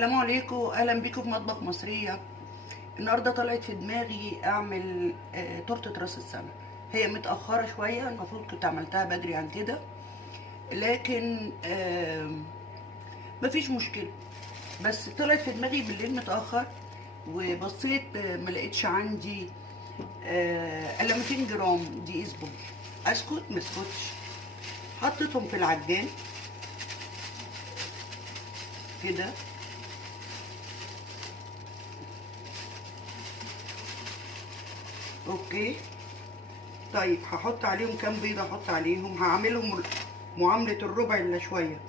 السلام عليكم، اهلا بيكم في مطبخ مصريه. النهارده طلعت في دماغي اعمل تورته راس السنه. هي متاخره شويه، المفروض كنت عملتها بدري عن كده، لكن مفيش مشكله. بس طلعت في دماغي بالليل متاخر، وبصيت ما لقيتش عندي الا 200 جرام دقيق سبونج. اسكت ما اسكتش، حطيتهم في العجان كده. اوكي، طيب هحط عليهم كام بيضه؟ احط عليهم، هعملهم معامله الربع الا شويه.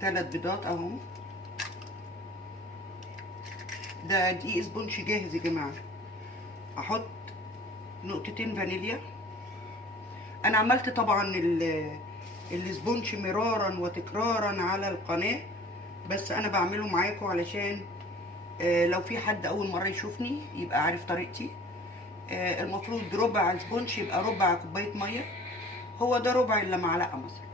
ثلاث بيضات اهو. ده دقيق سبونج جاهز يا جماعه. احط نقطتين فانيليا. انا عملت طبعا السبونج مرارا وتكرارا على القناه، بس انا بعمله معاكم علشان لو في حد اول مره يشوفني يبقى عارف طريقتي. المفروض ربع سبونج يبقى ربع كوبايه ميه، هو ده ربع الا معلقه مثلا.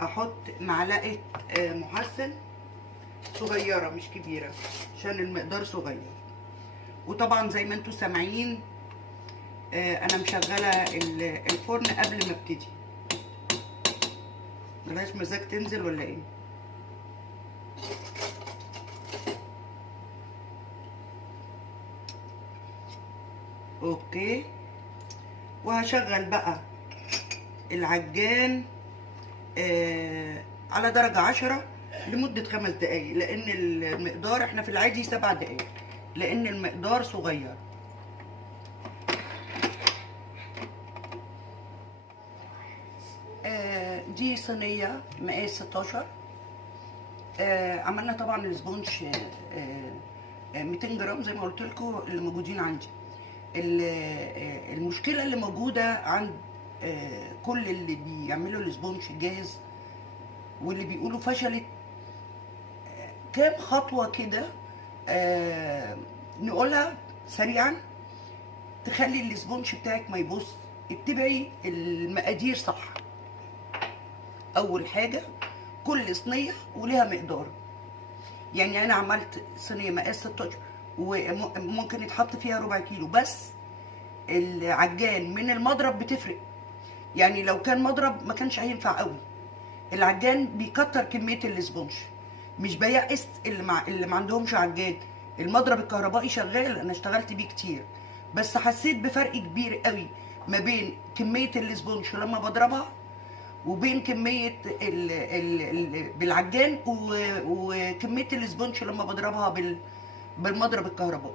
احط معلقه محسن صغيره مش كبيره عشان المقدار صغير. وطبعا زي ما انتم سامعين انا مشغله الفرن قبل ما ابتدي. ملهاش مزاج تنزل ولا ايه؟ اوكي، وهشغل بقى العجان على درجة 10 لمدة 5 دقايق، لأن المقدار احنا في العادي 7 دقايق، لأن المقدار صغير. دي صينية مقاس 16. عملنا طبعا السبونج 200 جرام زي ما قلت لكم اللي موجودين عندي. المشكلة اللي موجودة عند كل اللي بيعملوا السبونج الجاهز واللي بيقولوا فشلت، كام خطوة كده نقولها سريعا تخلي السبونج بتاعك ما يبص. اتبعي المقادير صح. اول حاجة، كل صينية وليها مقدار. يعني انا عملت صينية مقاس 16 وممكن يتحط فيها ربع كيلو، بس العجان من المضرب بتفرق. يعني لو كان مضرب ما كانش هينفع قوي، العجان بيكتر كميه الاسبونج. مش بيأس اللي ما عندهمش عجان. المضرب الكهربائي شغال، انا اشتغلت بيه كتير، بس حسيت بفرق كبير قوي ما بين كميه الاسبونج لما بضربها وبين كميه بالعجان وكميه الاسبونج لما بضربها بالمضرب الكهربائي.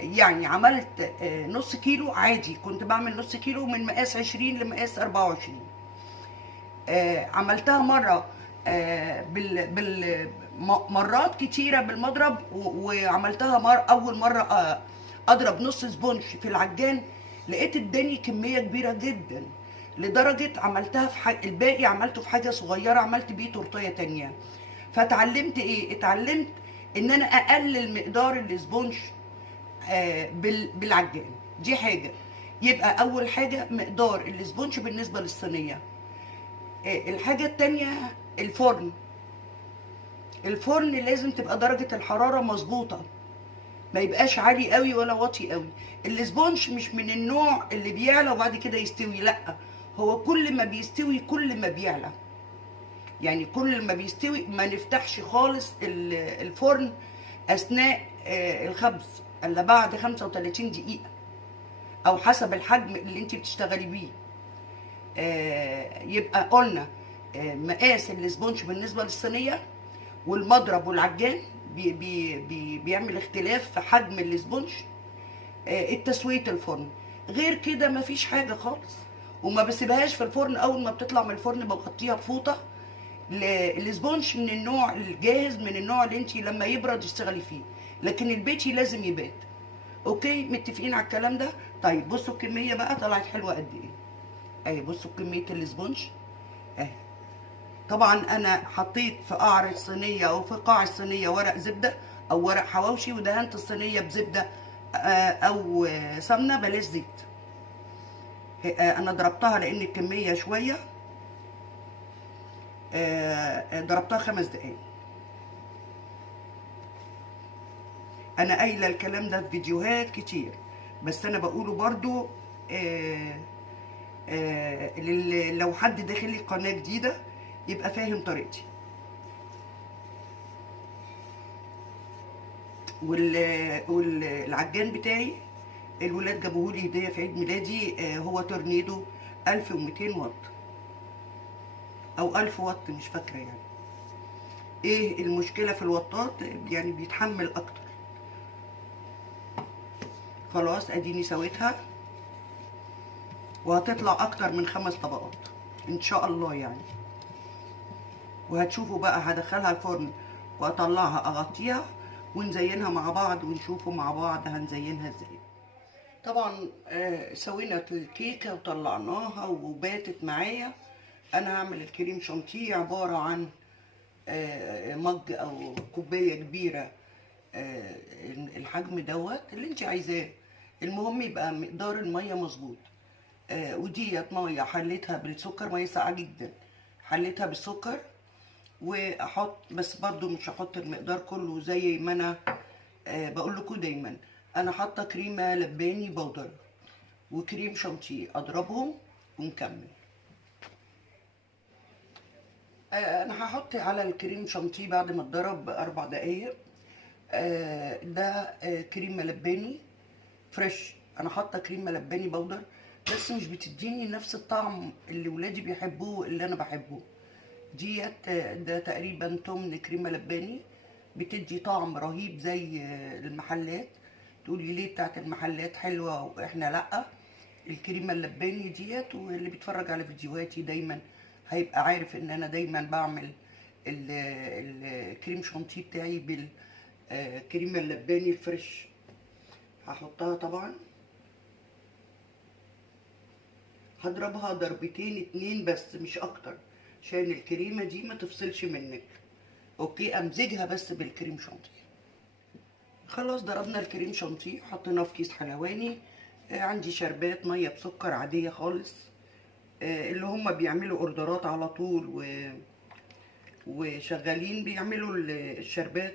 يعني عملت نص كيلو عادي، كنت بعمل نص كيلو من مقاس 20 لمقاس 24. عملتها مرة مرات كتيرة بالمضرب، وعملتها أول مرة أضرب نص سبونج في العجان، لقيت اداني كمية كبيرة جدا، لدرجة عملتها في الباقي عملته في حاجة صغيرة، عملت بيه تورتية تانية. فتعلمت ايه؟ اتعلمت ان انا اقلل مقدار السبونج بالعجان. دي حاجة. يبقى اول حاجة مقدار السبونج بالنسبة للصينية. الحاجة التانية الفرن. الفرن لازم تبقى درجة الحرارة مظبوطة، ما يبقاش عالي قوي ولا واطي قوي. السبونج مش من النوع اللي بيعلى وبعد كده يستوي، لا، هو كل ما بيستوي كل ما بيعلى. يعني كل ما بيستوي ما نفتحش خالص الفرن اثناء الخبز الا بعد 35 دقيقة، او حسب الحجم اللي انت بتشتغلي بيه. يبقى قلنا مقاس الاسبونج بالنسبه للصينيه، والمضرب والعجان بيعمل اختلاف في حجم الاسبونج. التسويه الفرن غير كده مفيش حاجه خالص. وما بسيبهاش في الفرن، اول ما بتطلع من الفرن بغطيها بفوطه. الاسبونج من النوع الجاهز، من النوع اللي انت لما يبرد تشتغلي فيه، لكن البيتي لازم يبات. اوكي، متفقين على الكلام ده؟ طيب بصوا الكميه بقى طلعت حلوه قد ايه. اهي بصوا كميه الاسبونج اهي. طبعا انا حطيت في قعر الصينيه او في قاع الصينيه ورق زبده او ورق حواوشي، ودهنت الصينيه بزبده او سمنه، بلاش زيت. انا ضربتها لان الكميه شويه، ضربتها 5 دقايق. انا قايله الكلام ده في فيديوهات كتير، بس انا بقوله برضو لو حد داخل لي قناه جديده يبقى فاهم طريقتي. والعجان بتاعي الولاد جابوهولي هديه في عيد ميلادي، هو تورنيدو 1200 واط او 1000 واط، مش فاكره يعني. ايه المشكله في الوطات؟ يعني بيتحمل اكتر. خلاص اديني سويتها، وهتطلع اكتر من 5 طبقات ان شاء الله يعني. وهتشوفوا بقى هدخلها الفرن واطلعها اغطيها ونزينها مع بعض، ونشوفوا مع بعض هنزينها ازاي. طبعا سوينا الكيكه وطلعناها وباتت معايا. انا هعمل الكريم شانتيه عباره عن مج او كوبايه كبيره، الحجم دوت اللي انت عايزاه، المهم يبقى مقدار الميه مظبوط. وديت ميه حليتها بالسكر، ميه ساقعه جدا، حليتها بالسكر. واحط بس برضو مش هحط المقدار كله زي ما انا بقول لكم دايما. انا حاطه كريمه لباني بودر وكريم شانتيه، اضربهم ونكمل. انا هحط على الكريم شانتيه بعد ما اتضرب 4 دقايق. ده كريمه لباني فريش. انا حاطه كريمه لباني بودر، بس مش بتديني نفس الطعم اللي ولادي بيحبوه اللي انا بحبه. ديت ده تقريبا تمن كريمه لباني، بتدي طعم رهيب زي المحلات. تقولي ليه بتاعت المحلات حلوه واحنا لا؟ الكريمه اللباني ديت، واللي بيتفرج على فيديوهاتي دايما هيبقى عارف ان انا دايما بعمل الكريم شانتيه بتاعي بالكريمه اللباني الفريش. هحطها طبعا، هضربها ضربتين 2 بس مش اكتر، عشان الكريمه دي ما تفصلش منك. اوكي، امزجها بس بالكريم شانتيه. خلاص ضربنا الكريم شانتيه، حطيناه في كيس حلواني. عندي شربات ميه بسكر عاديه خالص، اللي هم بيعملوا اوردرات على طول وشغالين بيعملوا الشربات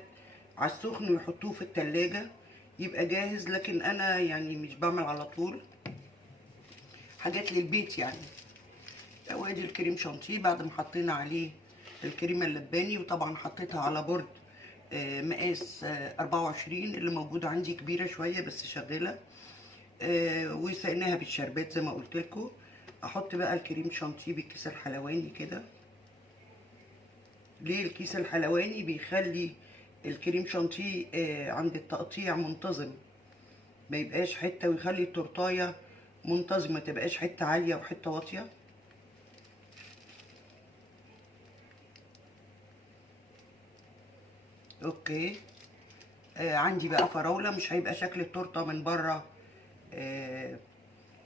على السخن ويحطوه في التلاجة يبقى جاهز. لكن انا يعني مش بعمل على طول، حاجات للبيت يعني. وادي الكريم شانتيه بعد ما حطينا عليه الكريمه اللباني، وطبعا حطيتها على برد مقاس 24 اللي موجوده عندي، كبيره شويه بس شغاله. وسقناها بالشربات زي ما قلت لكم. احط بقى الكريم شانتيه بالكيس الحلواني كده. ليه الكيس الحلواني؟ بيخلي الكريم شانتيه عند التقطيع منتظم، ما يبقاش حته، ويخلي التورتايه منتظمه، ما تبقاش حته عاليه وحته واطيه. اوكي. عندي بقى فراوله، مش هيبقى شكل التورته من بره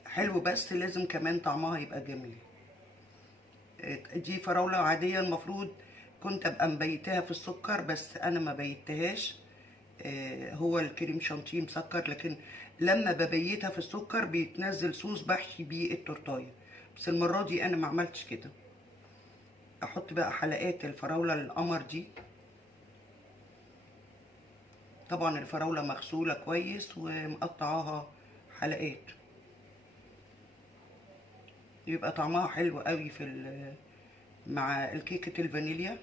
حلو، بس لازم كمان طعمها يبقى جميل. دي فراوله عاديه، المفروض كنت ابقى مبيتها في السكر بس انا ما بيتهاش. هو الكريم شانتيه مسكر، لكن لما ببيتها في السكر بيتنزل صوص بحشي بيه التورتايه، بس المره دي انا ما عملتش كده. احط بقى حلقات الفراوله القمر دي. طبعا الفراوله مغسوله كويس ومقطعاها حلقات، يبقى طعمها حلو قوي مع الكيكه الفانيليا.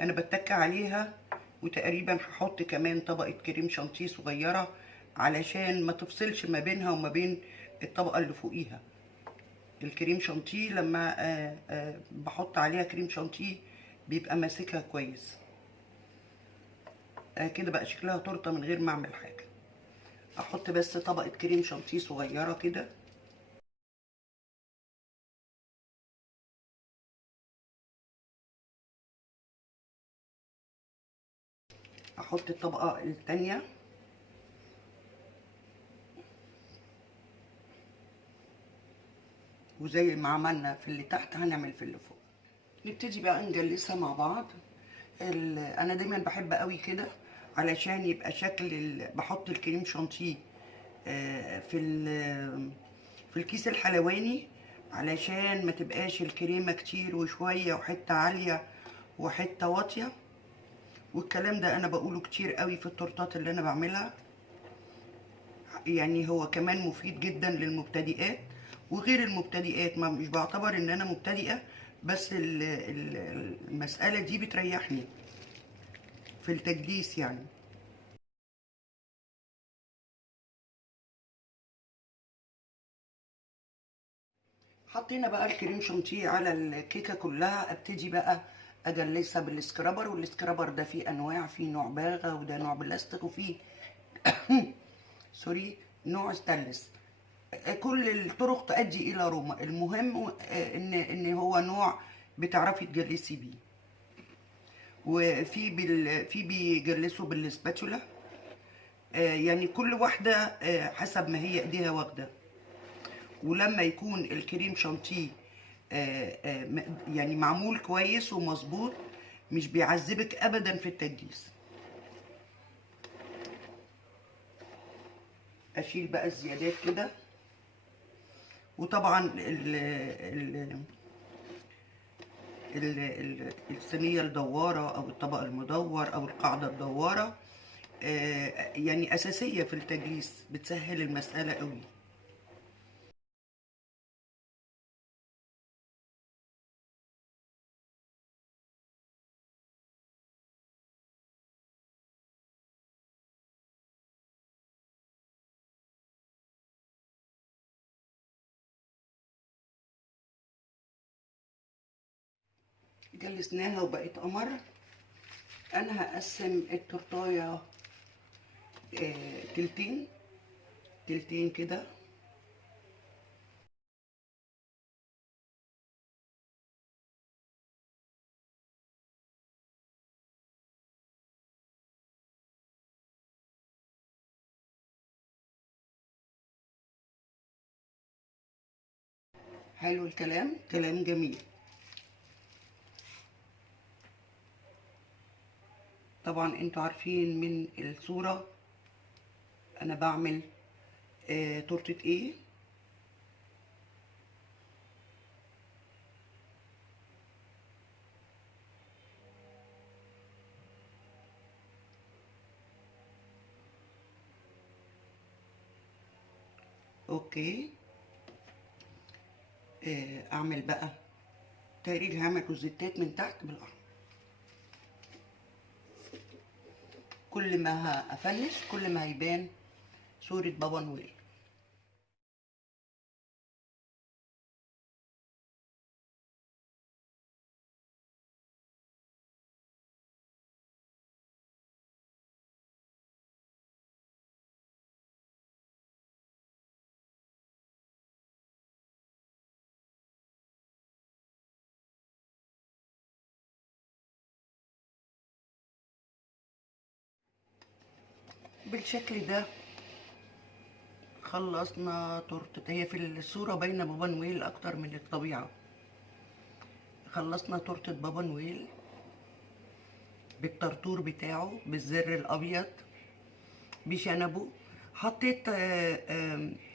انا بتك عليها، وتقريبا هحط كمان طبقه كريم شانتيه صغيره علشان ما تفصلش ما بينها وما بين الطبقه اللي فوقيها. الكريم شانتيه لما بحط عليها كريم شانتيه بيبقى ماسكها كويس. كده بقى شكلها تورته من غير ما اعمل حاجه. احط بس طبقه كريم شانتيه صغيره كده. احط الطبقه التانيه. وزي ما عملنا في اللي تحت هنعمل في اللي فوق. نبتدي بقى نجلسها مع بعض. انا دايما بحب قوي كده علشان يبقى شكل بحط الكريم شانتيه في الكيس الحلواني، علشان ما تبقاش الكريمه كتير وشويه وحته عاليه وحته واطيه. والكلام ده انا بقوله كتير قوي في التورتات اللي انا بعملها. يعني هو كمان مفيد جدا للمبتدئات وغير المبتدئات، ما مش بعتبر ان انا مبتدئه، بس المساله دي بتريحني في التجليس يعني. حطينا بقى الكريم شانتيه على الكيكه كلها، ابتدي بقى اجلسها بالسكرابر. والسكرابر ده فيه انواع، فيه نوع باغه وده نوع بلاستيك وفيه سوري نوع ستانلس. كل الطرق تؤدي الى روما، المهم ان هو نوع بتعرفي تجلسي بيه. وفي في بيجلسوا بالسباتولا، يعني كل واحده حسب ما هي ايديها واخده. ولما يكون الكريم شانتيه يعني معمول كويس ومظبوط مش بيعذبك ابدا في التجليس. اشيل بقى الزيادات كده. وطبعا الصينيه الدواره او الطبق المدور او القاعده الدواره يعني اساسيه في التجليس، بتسهل المساله قوي. جلسناها وبقت قمر. انا هقسم التورتايه تلتين تلتين كده. حلو الكلام، كلام جميل. طبعا انتوا عارفين من الصورة انا بعمل تورتة ايه. اوكي. اعمل بقى تقريبا هعمل روزيتات من تحت بالاحمر. كل ما هفنش كل ما هيبان صورة بابا نويل. بالشكل ده خلصنا تورتة. هي في الصورة باينة بابا نويل اكتر من الطبيعة. خلصنا تورتة بابا نويل بالطرطور بتاعه بالزر الابيض بشنبه. حطيت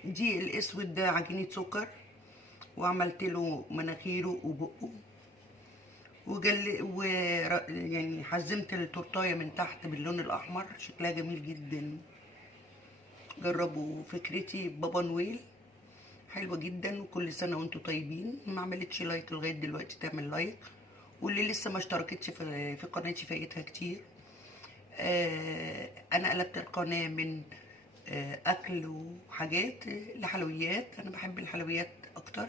دي الاسود ده عجينة سكر، وعملت له مناخيره وبقه يعني حزمت التورتايه من تحت باللون الاحمر، شكلها جميل جدا. جربوا فكرتي بابا نويل، حلوه جدا. وكل سنه وانتم طيبين. ما عملتش لايك لغايه دلوقتي تعمل لايك، واللي لسه ما اشتركتش في قناتي فايتها كتير. انا قلبت القناه من اكل وحاجات لحلويات. انا بحب الحلويات اكتر.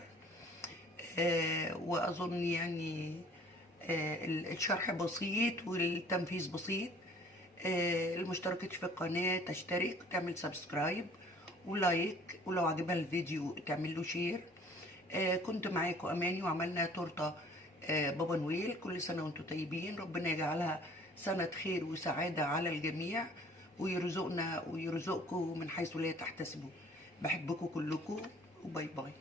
واظن يعني الشرح بسيط والتنفيذ بسيط. المشتركتش في القناة تشترك وتعمل سبسكرايب ولايك، ولو عجبها الفيديو تعمل له شير. كنت معاكم اماني وعملنا تورته بابا نويل. كل سنه وانتم طيبين، ربنا يجعلها سنه خير وسعاده على الجميع، ويرزقنا ويرزقكم من حيث لا تحتسبوا. بحبكم كلكم، وباي باي.